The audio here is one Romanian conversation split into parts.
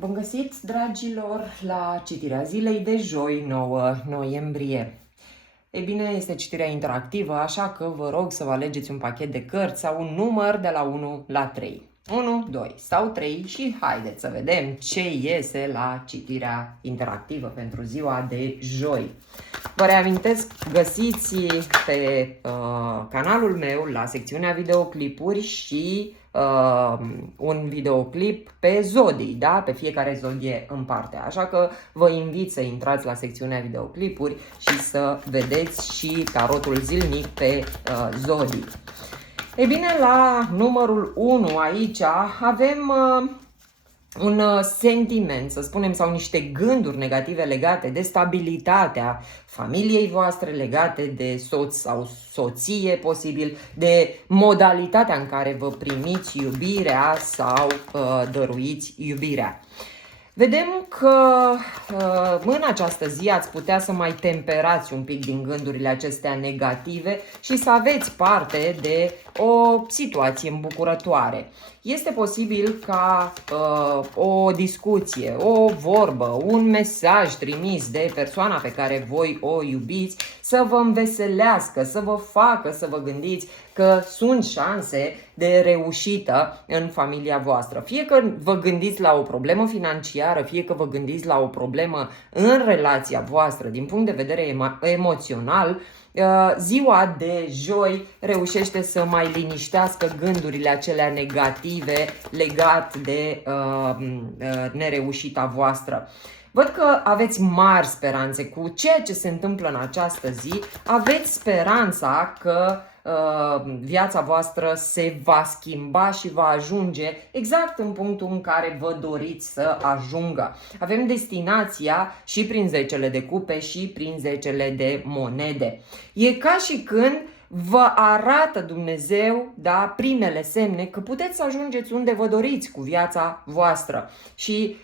Bun găsit, dragilor, la citirea zilei de joi, 9 noiembrie. Ei bine, este citirea interactivă, așa că vă rog să vă alegeți un pachet de cărți sau un număr de la 1 la 3. 1, 2 sau 3 și haideți să vedem ce iese la citirea interactivă pentru ziua de joi. Vă reamintesc, găsiți pe canalul meu, la secțiunea videoclipuri și un videoclip pe zodii, da? Pe fiecare zodie în parte. Așa că vă invit să intrați la secțiunea videoclipuri și să vedeți și tarotul zilnic pe zodii. Ei bine, la numărul 1 aici avem un sentiment, să spunem, sau niște gânduri negative legate de stabilitatea familiei voastre, legate de soț sau soție, posibil, de modalitatea în care vă primiți iubirea sau dăruiți iubirea. Vedem că în această zi ați putea să mai temperați un pic din gândurile acestea negative și să aveți parte de o situație îmbucurătoare. Este posibil ca o discuție, o vorbă, un mesaj trimis de persoana pe care voi o iubiți să vă înveselească, să vă facă să vă gândiți că sunt șanse de reușită în familia voastră. Fie că vă gândiți la o problemă financiară, fie că vă gândiți la o problemă în relația voastră din punct de vedere emoțional, ziua de joi reușește să mai liniștească gândurile acelea negative legate de nereușita voastră. Văd că aveți mari speranțe cu ceea ce se întâmplă în această zi, aveți speranța că viața voastră se va schimba și va ajunge exact în punctul în care vă doriți să ajungă. Avem destinația și prin zecele de cupe și prin zecele de monede. E ca și când vă arată Dumnezeu, da, primele semne că puteți să ajungeți unde vă doriți cu viața voastră și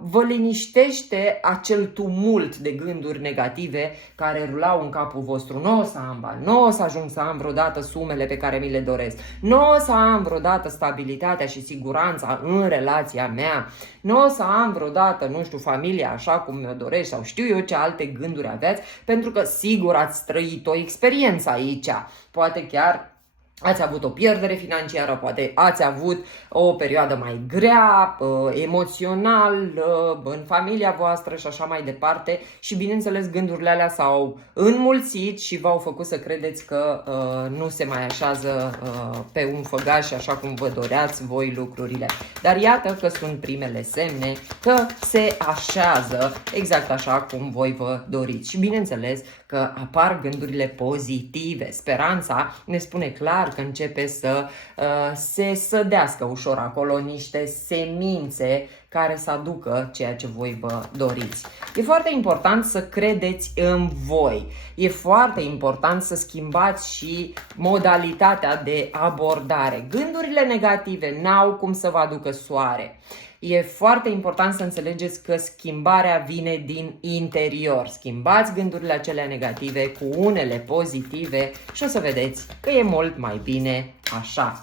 vă liniștește acel tumult de gânduri negative care rulau în capul vostru. Nu o să am bani, nu o să ajung să am vreodată sumele pe care mi le doresc, nu o să am vreodată stabilitatea și siguranța în relația mea, nu o să am vreodată, nu știu, familia așa cum mi-o doresc sau știu eu ce alte gânduri aveți, pentru că sigur ați trăit o experiență aici. Poate chiar ați avut o pierdere financiară, poate ați avut o perioadă mai grea, emoțional, în familia voastră și așa mai departe și bineînțeles gândurile alea s-au înmulțit și v-au făcut să credeți că nu se mai așează pe un făgaș așa cum vă doreați voi lucrurile. Dar iată că sunt primele semne că se așează exact așa cum voi vă doriți și bineînțeles că apar gândurile pozitive. Speranța ne spune clar că începe să se sădească ușor acolo niște semințe care să aducă ceea ce voi vă doriți. E foarte important să credeți în voi. E foarte important să schimbați și modalitatea de abordare. Gândurile negative n-au cum să vă aducă soare. E foarte important să înțelegeți că schimbarea vine din interior. Schimbați gândurile acelea negative cu unele pozitive și o să vedeți că e mult mai bine așa.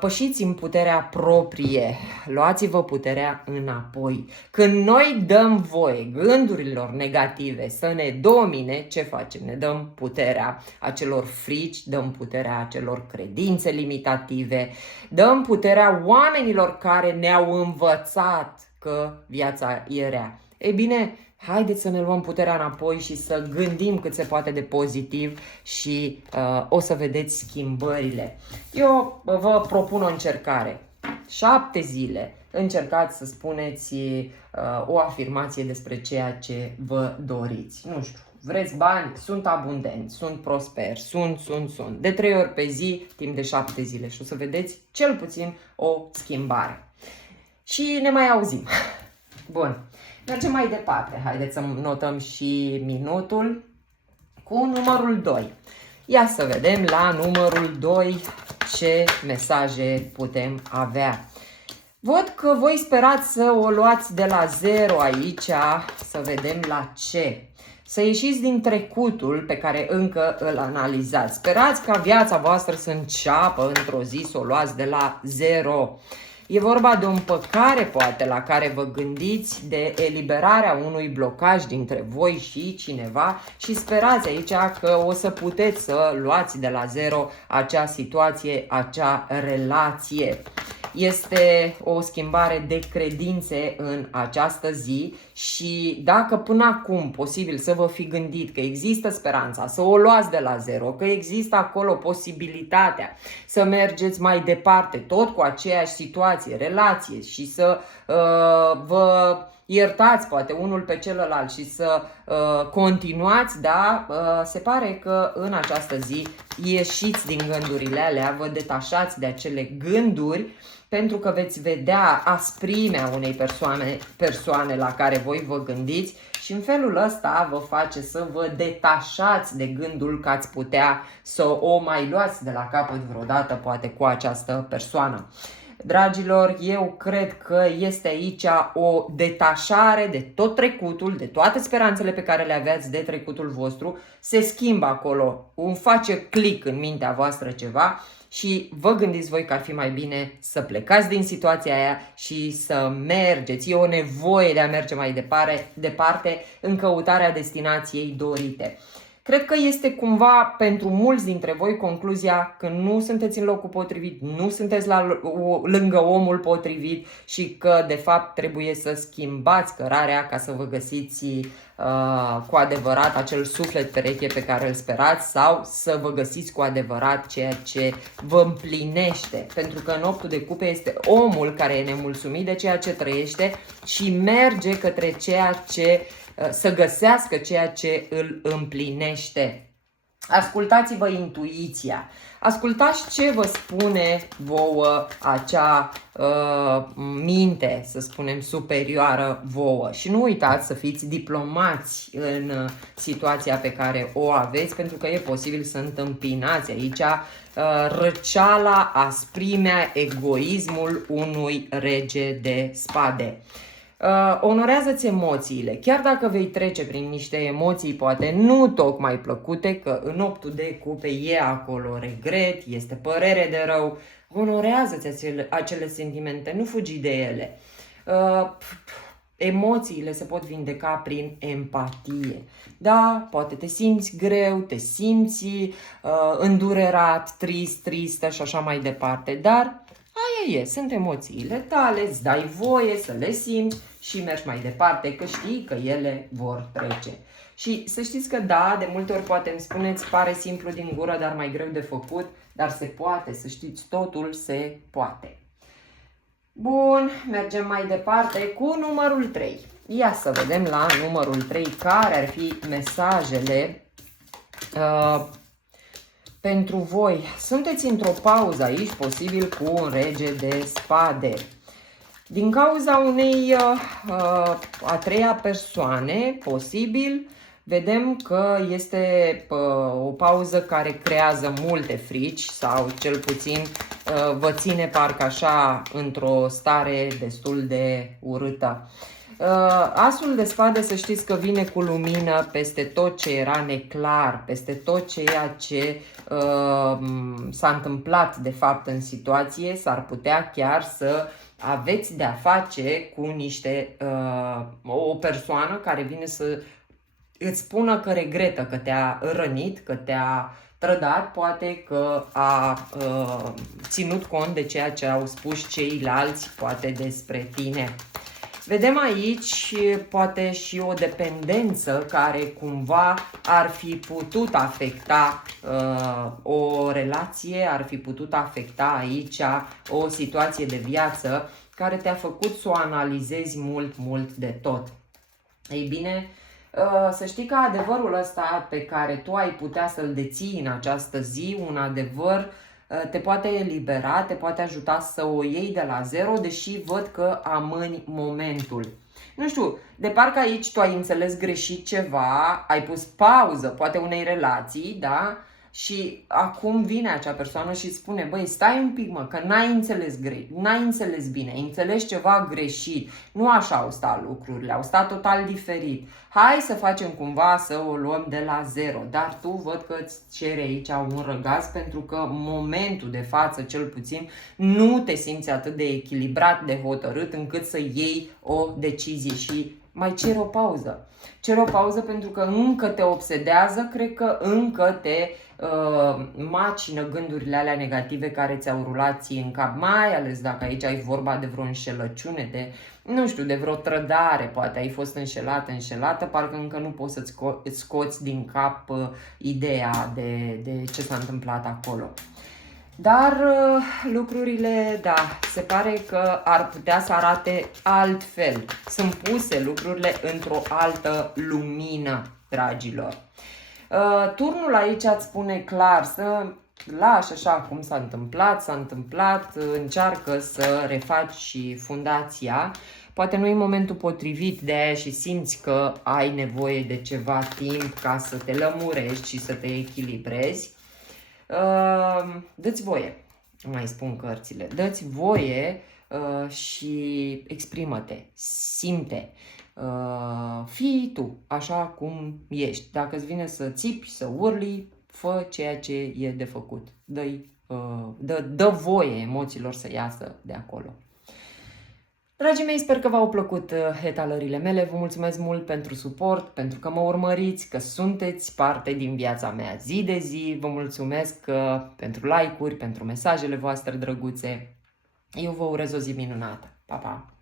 Pășiți în puterea proprie, luați-vă puterea înapoi. Când noi dăm voie gândurilor negative să ne domine, ce facem? Ne dăm puterea acelor frici, dăm puterea acelor credințe limitative, dăm puterea oamenilor care ne-au învățat că viața e rea. Ei bine, haideți să ne luăm puterea înapoi și să gândim cât se poate de pozitiv și o să vedeți schimbările. Eu vă propun o încercare. 7 zile încercați să spuneți o afirmație despre ceea ce vă doriți. Nu știu, vreți bani? Sunt abundenți, sunt prosperi, sunt. De 3 ori pe zi, timp de 7 zile și o să vedeți cel puțin o schimbare. Și ne mai auzim. Bun. Mergem mai departe. Haideți să notăm și minutul cu numărul 2. Ia să vedem la numărul 2 ce mesaje putem avea. Văd că voi sperați să o luați de la 0 aici, să vedem la ce. Să ieșiți din trecutul pe care încă îl analizați. Sperați ca viața voastră să înceapă într-o zi, să o luați de la 0. E vorba de o împăcare, poate, la care vă gândiți, de eliberarea unui blocaj dintre voi și cineva și sperați aici că o să puteți să luați de la zero acea situație, acea relație. Este o schimbare de credințe în această zi și dacă până acum posibil să vă fi gândit că există speranța să o luați de la zero, că există acolo posibilitatea să mergeți mai departe tot cu aceeași situație, relație și să vă iertați poate unul pe celălalt și să continuați, da, se pare că în această zi ieșiți din gândurile alea, vă detașați de acele gânduri pentru că veți vedea asprimea unei persoane la care voi vă gândiți și în felul ăsta vă face să vă detașați de gândul că ați putea să o mai luați de la capăt vreodată, poate cu această persoană. Dragilor, eu cred că este aici o detașare de tot trecutul, de toate speranțele pe care le aveați de trecutul vostru. Se schimbă acolo, face click în mintea voastră ceva și vă gândiți voi că ar fi mai bine să plecați din situația aia și să mergeți. E o nevoie de a merge mai departe în căutarea destinației dorite. Cred că este cumva pentru mulți dintre voi concluzia că nu sunteți în locul potrivit, nu sunteți lângă omul potrivit și că de fapt trebuie să schimbați cărarea ca să vă găsiți cu adevărat acel suflet pereche pe care îl sperați sau să vă găsiți cu adevărat ceea ce vă împlinește. Pentru că în optul de cupe este omul care e nemulțumit de ceea ce trăiește și merge către ceea ce să găsească ceea ce îl împlinește. Ascultați-vă intuiția, ascultați ce vă spune vouă acea minte, să spunem, superioară vouă și nu uitați să fiți diplomați în situația pe care o aveți, pentru că e posibil să întâmpinați aici răceala, asprimea, egoismul unui rege de spade. Onorează-ți emoțiile, chiar dacă vei trece prin niște emoții poate nu tocmai plăcute, că în optul de cupe e acolo regret, este părere de rău, onorează-ți acele sentimente, nu fugi de ele. Emoțiile se pot vindeca prin empatie. Da, poate te simți greu, te simți îndurerat, tristă și așa mai departe, dar aia e, sunt emoțiile tale, îți dai voie să le simți și mergi mai departe, că știi că ele vor trece. Și să știți că da, de multe ori poate îmi spuneți, pare simplu din gură, dar mai greu de făcut, dar se poate, să știți, totul se poate. Bun, mergem mai departe cu numărul 3. Ia să vedem la numărul 3 care ar fi mesajele pentru voi. Sunteți într-o pauză aici, posibil cu un rege de spade. Din cauza unei a treia persoane, posibil, vedem că este o pauză care creează multe frici sau cel puțin vă ține parcă așa într-o stare destul de urâtă. Asul de spade, să știți că vine cu lumină peste tot ce era neclar, peste tot ceea ce s-a întâmplat de fapt în situație. S-ar putea chiar să aveți de-a face cu o persoană care vine să îți spună că regretă, că te-a rănit, că te-a trădat, poate că a ținut cont de ceea ce au spus ceilalți, poate despre tine. Vedem aici poate și o dependență care cumva ar fi putut afecta o relație, ar fi putut afecta aici o situație de viață care te-a făcut să o analizezi mult de tot. Ei bine, să știi că adevărul ăsta pe care tu ai putea să-l deții în această zi, un adevăr, te poate elibera, te poate ajuta să o iei de la zero, deși văd că amâni momentul. Nu știu, de parcă aici tu ai înțeles greșit ceva, ai pus pauză, poate unei relații, da? Și acum vine acea persoană și spune, băi, stai un pic, mă, că n-ai înțeles bine, ai înțeles ceva greșit. Nu așa au stat lucrurile, au stat total diferit. Hai să facem cumva să o luăm de la zero, dar tu văd că îți cere aici un răgaz pentru că în momentul de față, cel puțin, nu te simți atât de echilibrat, de hotărât încât să iei o decizie și mai cer o pauză. Cer o pauză pentru că încă te obsedează, cred că încă te macină gândurile alea negative care ți-au rulat ție în cap, mai ales dacă aici ai vorba de vreo înșelăciune, de, nu știu, de vreo trădare, poate ai fost înșelată, parcă încă nu poți să-ți scoți din cap ideea de ce s-a întâmplat acolo. Dar lucrurile, da, se pare că ar putea să arate altfel. Sunt puse lucrurile într-o altă lumină, dragilor. Turnul aici îți spune clar să lași așa cum s-a întâmplat, încearcă să refaci fundația. Poate nu e momentul potrivit de aia și simți că ai nevoie de ceva timp ca să te lămurești și să te echilibrezi. Dă-ți voie, mai spun cărțile, dă-ți voie și exprimă-te, simte, fii tu așa cum ești. Dacă îți vine să țipi, să urli, fă ceea ce e de făcut, dă voie emoțiilor să iasă de acolo. Dragii mei, sper că v-au plăcut etalările mele, vă mulțumesc mult pentru suport, pentru că mă urmăriți, că sunteți parte din viața mea zi de zi, vă mulțumesc pentru like-uri, pentru mesajele voastre drăguțe, eu vă urez o zi minunată, pa, pa!